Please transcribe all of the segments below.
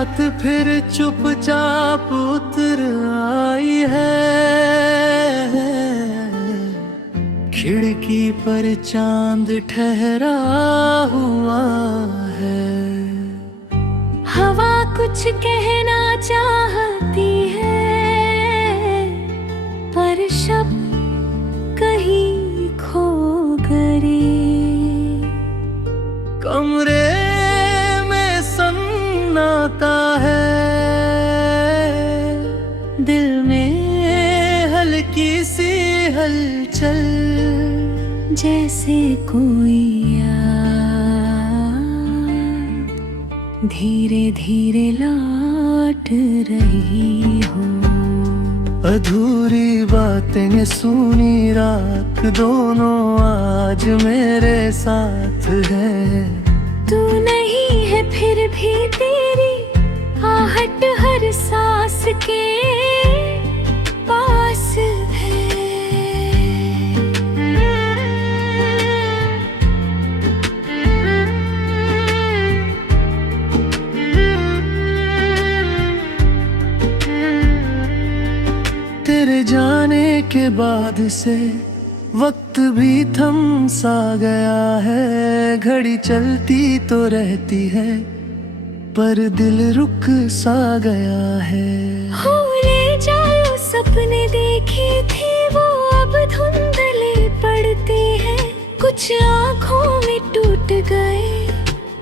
रात फिर चुपचाप उतर आई है। खिड़की पर चांद ठहरा हुआ है। हवा कुछ कहना चाहती है, पर शब्द कहीं खो गए। कमरे में सन्नाटा है, दिल में हल्की सी हलचल, जैसे कोई याद धीरे धीरे लौट रही हो। अधूरी बातें सुनी रात दोनों आज मेरे साथ है। तू नहीं है फिर भी तेरी आहट हर सांस के पास है। तेरे जाने के बाद से वक्त भी थम सा गया है। घड़ी चलती तो रहती है, पर दिल रुक सा गया है। हो ले जाओ सपने देखे थे वो अब धुंधले पड़ते हैं। कुछ आँखों में टूट गए,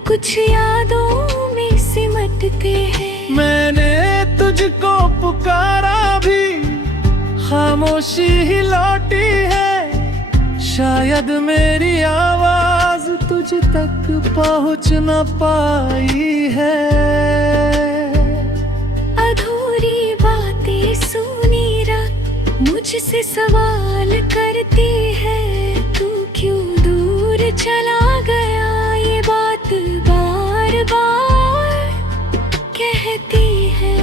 कुछ यादों में सिमटते हैं। मैंने तुझको पुकारा भी खामोशी ही लौटी है। शायद मेरी आवाज तुझ तक पहुंच न पाई है। अधूरी बातें सुनी रात मुझसे सवाल करती है। तू क्यों दूर चला गया, ये बात बार बार कहती है।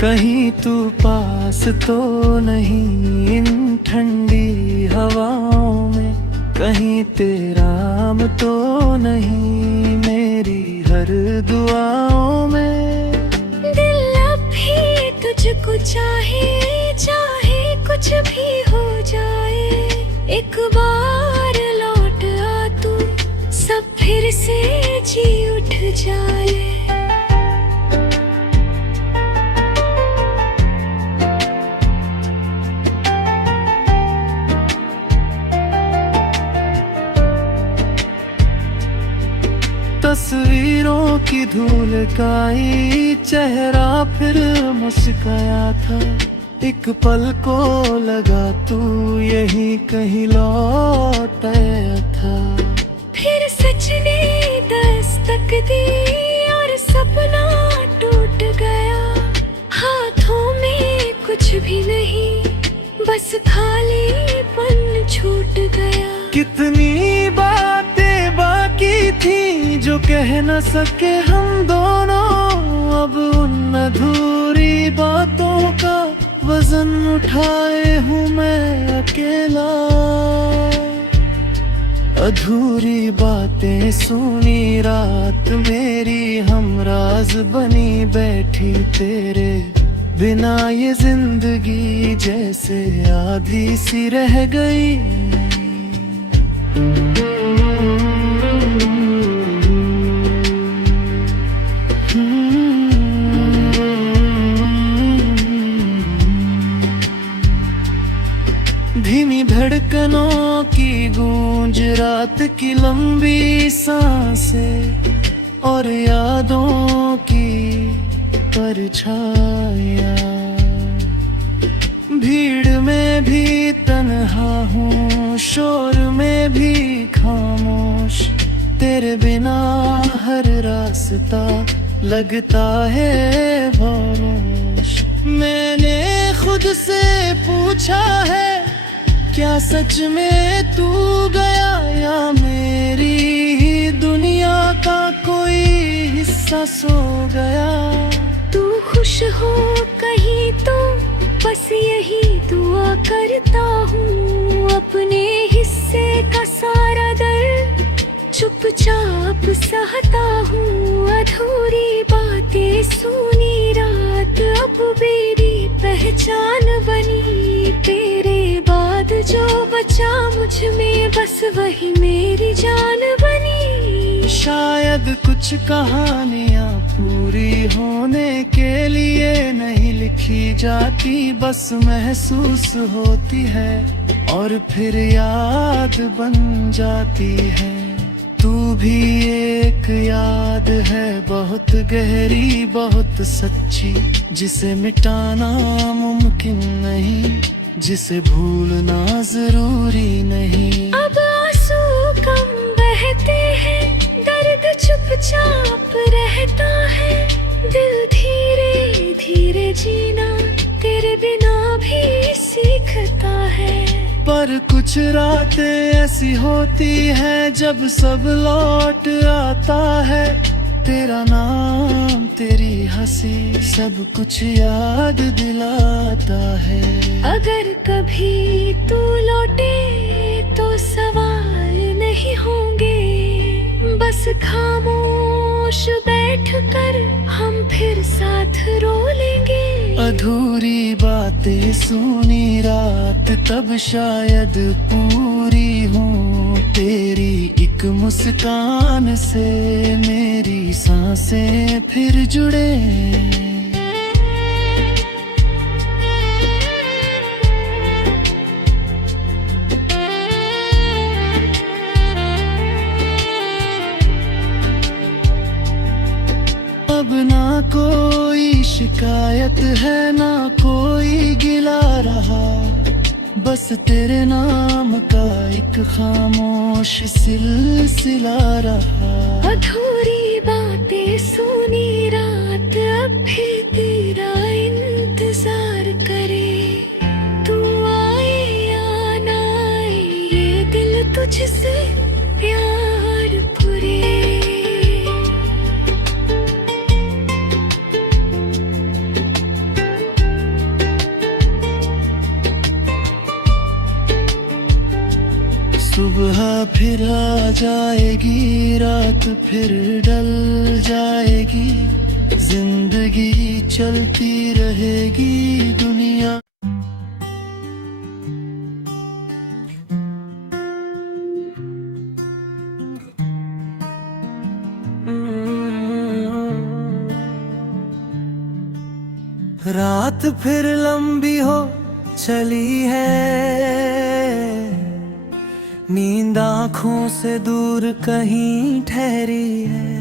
कहीं तू पास तो नहीं इन ठंडी हवाओं में, कहीं तेरा नाम तो नहीं मेरी हर दुआओं में। दिल अब भी तुझको चाहे, चाहे कुछ भी हो जाए। एक बार लौट आ तू, सब फिर से जी उठ जाए। तस्वीरों की धूल काई, चेहरा फिर मुस्काया था। एक पल को लगा तू यही कहीं लौट आया था। फिर सच ने दस्तक दी और सपना टूट गया। हाथों में कुछ भी नहीं, बस खालीपन छूट गया। कितनी बातें बाकी थी जो कह न सके हम दोनों। अब उन अधूरी बातों का वजन उठाए हूँ मैं अकेला। अधूरी बातें सुनी रात मेरी हमराज बनी बैठी। तेरे बिना ये जिंदगी जैसे आधी सी रह गई। धीमी धड़कनों की गूंज, रात की लंबी सांसें और यादों की परछाइयाँ। भीड़ में भी तन्हा हूँ, शोर में भी खामोश। तेरे बिना हर रास्ता लगता है खामोश। मैंने खुद से पूछा है, क्या सच में तू गया या मेरी ही दुनिया का कोई हिस्सा सो गया। तू खुश हो कहीं तो बस यही दुआ करता हूँ। अपने हिस्से का सारा दर्द चुपचाप सहता हूँ। अधूरी बात पहचान बनी। तेरे बाद जो बचा मुझ में बस वही मेरी जान बनी। शायद कुछ कहानियाँ पूरी होने के लिए नहीं लिखी जाती, बस महसूस होती है और फिर याद बन जाती है। तू भी एक याद है, बहुत गहरी बहुत सच्ची, जिसे मिटाना मुमकिन नहीं, जिसे भूलना जरूरी नहीं। अब आंसू कम बहते हैं, दर्द चुपचाप रहता है। दिल धीरे धीरे जीना तेरे बिना भी सीखता है। पर कुछ रातें ऐसी होती हैं जब सब लौट आता है। तेरा नाम तेरी हंसी सब कुछ याद दिलाता है। अगर कभी तू लौटे तो सवाल नहीं होंगे, बस खामोश बैठकर हम फिर साथ रो लेंगे। अधूरी बातें सुनी रात तब शायद पूरी हूँ। तेरी एक मुस्कान से मेरी सांसें फिर जुड़े। अब ना कोई शिकायत है ना कोई गिला रहा, बस तेरे नाम का एक खामोश सिलसिला रहा। अधूरी बातें सुनी रात अब भी तेरा इंतजार करे। तू आए या ना आए ये दिल तुझसे प्यार पुरे। सुबह फिर आ जाएगी, रात फिर ढल जाएगी, जिंदगी चलती रहेगी दुनिया। रात फिर लंबी हो चली है, नींद आँखों से दूर कहीं ठहरी है।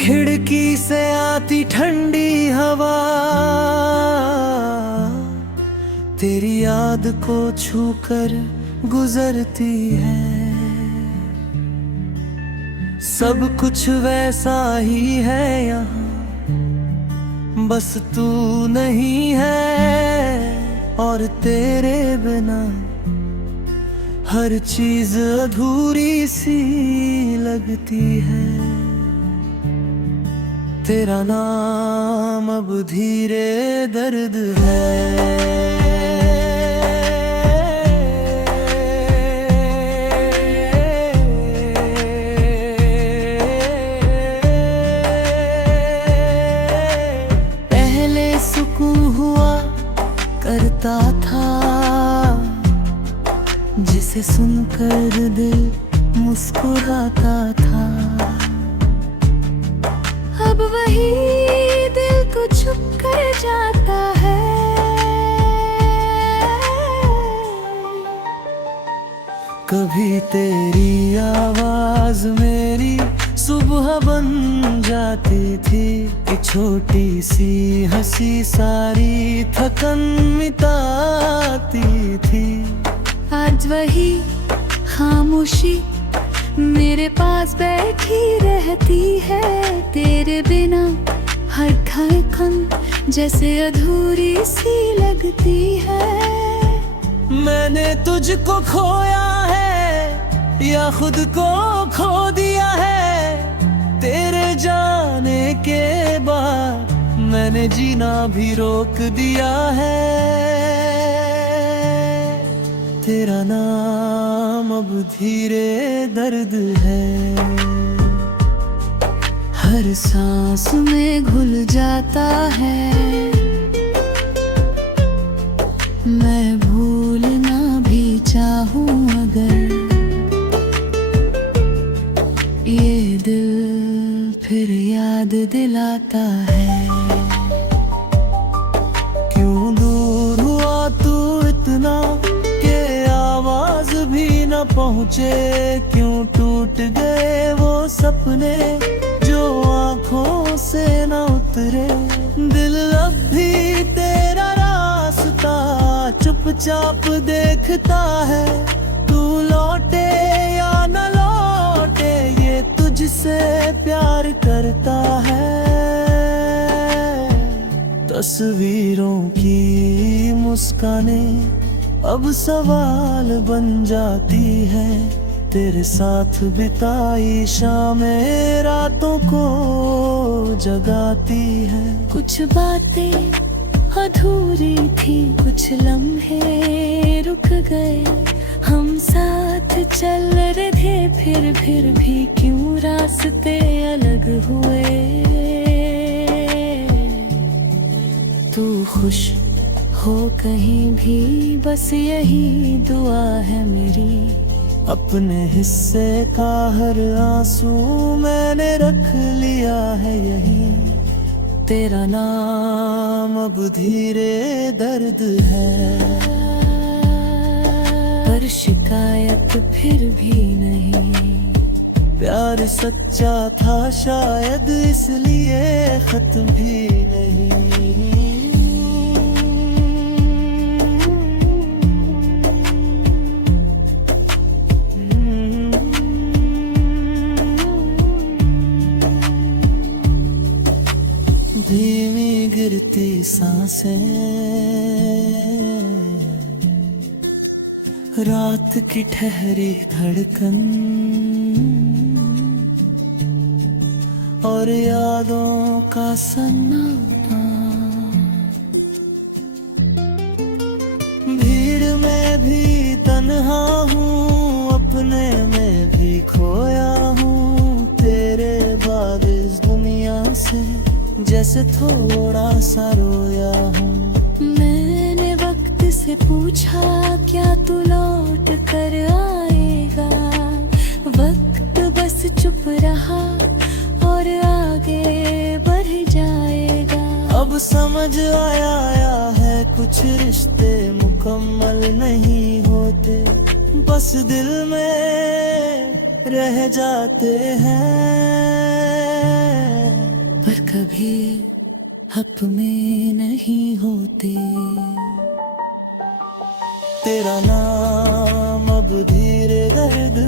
खिड़की से आती ठंडी हवा तेरी याद को छूकर गुजरती है। सब कुछ वैसा ही है यहाँ, बस तू नहीं है और तेरे बिना हर चीज अधूरी सी लगती है। तेरा नाम अब धीरे दर्द है। करता था जिसे सुनकर दिल मुस्कुराता था। अब वही दिल को छुप कर जाता है। कभी तेरी आवाज मेरी सुबह बन जाती थी, एक छोटी सी हंसी सारी थकन मिटाती थी। आज वही खामोशी मेरे पास बैठी रहती है। तेरे बिना हर धड़कन जैसे अधूरी सी लगती है। मैंने तुझको खोया है या खुद को खो दिया है। तेरे जाने के बाद मैंने जीना भी रोक दिया है। तेरा नाम अब धीरे दर्द है। हर सांस में घुल जाता है। ऊंचे क्यों टूट गए वो सपने जो आंखों से न उतरे। दिल अब भी तेरा रास्ता चुपचाप देखता है, तू लौटे या न लौटे ये तुझसे प्यार करता है। तस्वीरों की मुस्कानें अब सवाल बन जाती है, तेरे साथ बिताई शामें रातों को जगाती है। कुछ बातें अधूरी थी, कुछ लम्हे रुक गए। हम साथ चल रहे थे फिर भी क्यों रास्ते अलग हुए। तू खुश हो कहीं भी बस यही दुआ है मेरी। अपने हिस्से का हर आंसू मैंने रख लिया है यहीं। तेरा नाम अब धीरे दर्द है, पर शिकायत फिर भी नहीं। प्यार सच्चा था शायद इसलिए खत्म भी नहीं। धीमी गिरती सांसें, रात की ठहरी धड़कन और यादों का सन्नाटा। भीड़ में भी तन्हा हूँ, अपने में भी खोया हूँ। तेरे बाद इस दुनिया से जैसे थोड़ा सा रोया हूँ। मैंने वक्त से पूछा क्या तू लौट कर आएगा। वक्त बस चुप रहा और आगे बढ़ जाएगा। अब समझ आया है कुछ रिश्ते मुकम्मल नहीं होते, बस दिल में रह जाते हैं। पर कभी हक में नहीं होते। तेरा नाम अब धीरे दर्द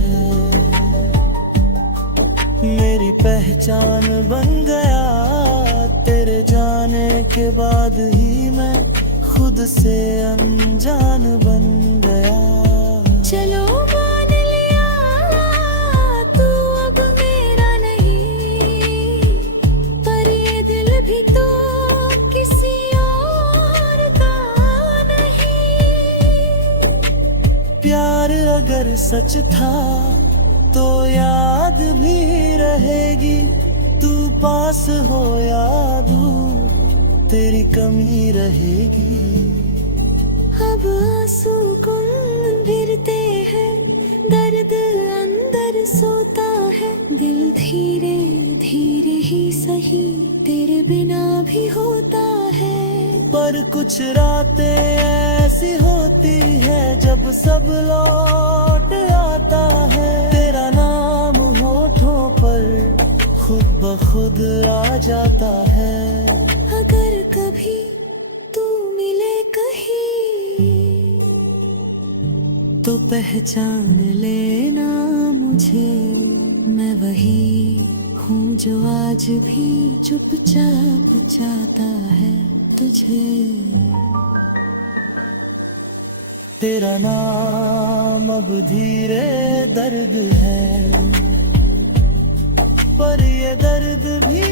है, मेरी पहचान बन गया। तेरे जाने के बाद ही मैं खुद से अनजान बन गया। चलो मान लिया तू अब मेरा नहीं, पर ये दिल भी तो किसी और का नहीं। प्यार अगर सच था तो याद भी रहेगी। तू पास हो या दूर तेरी कमी रहेगी। अब आंसू कुन गिरते हैं, दर्द अंदर सोता है। दिल धीरे धीरे ही सही तेरे बिना भी होता है। पर कुछ रातें ऐसी होती है जब सब लौट आता है। तेरा नाम होठों पर खुद ब खुद आ जाता है। अगर कभी तू मिले कहीं तो पहचान लेना मुझे। मैं वही हूँ जो आज भी चुपचाप चाहता है तुझे। तेरा नाम अब धीरे दर्द है, पर ये दर्द भी